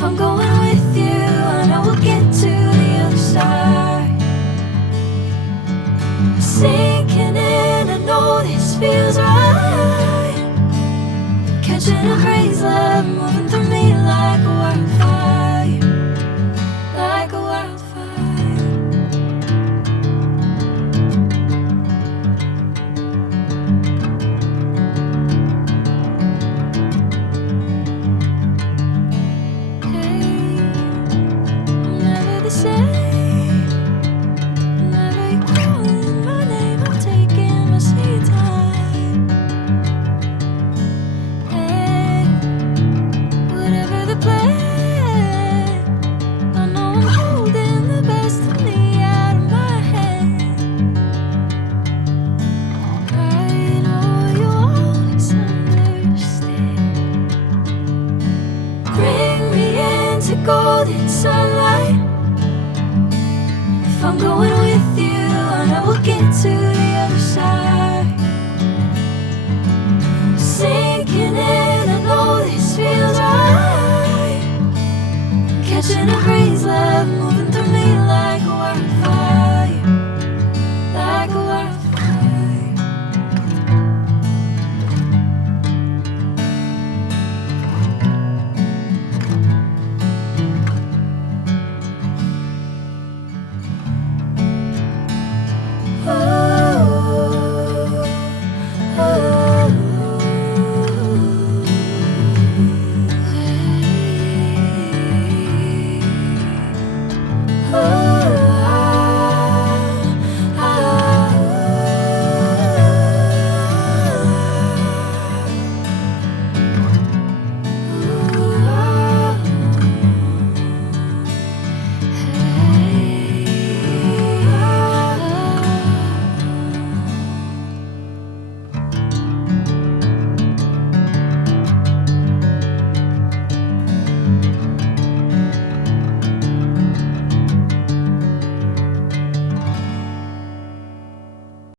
If I'm going with you, I know we'll get to the other side. Sinking in, I know this feels right. Catching a crazy love, moving through me like a wildfire, like a wildfire. Hey, I'm never the same. Whenever you're calling my name, I'm taking my sweet time. Hey, whatever the plan, I know I'm holding the best of me out of my hand. I know you'll always understand. Bring me into golden sunlight. If I'm going with you, I know we'll get to the other side. Sinking in, I know this feels right.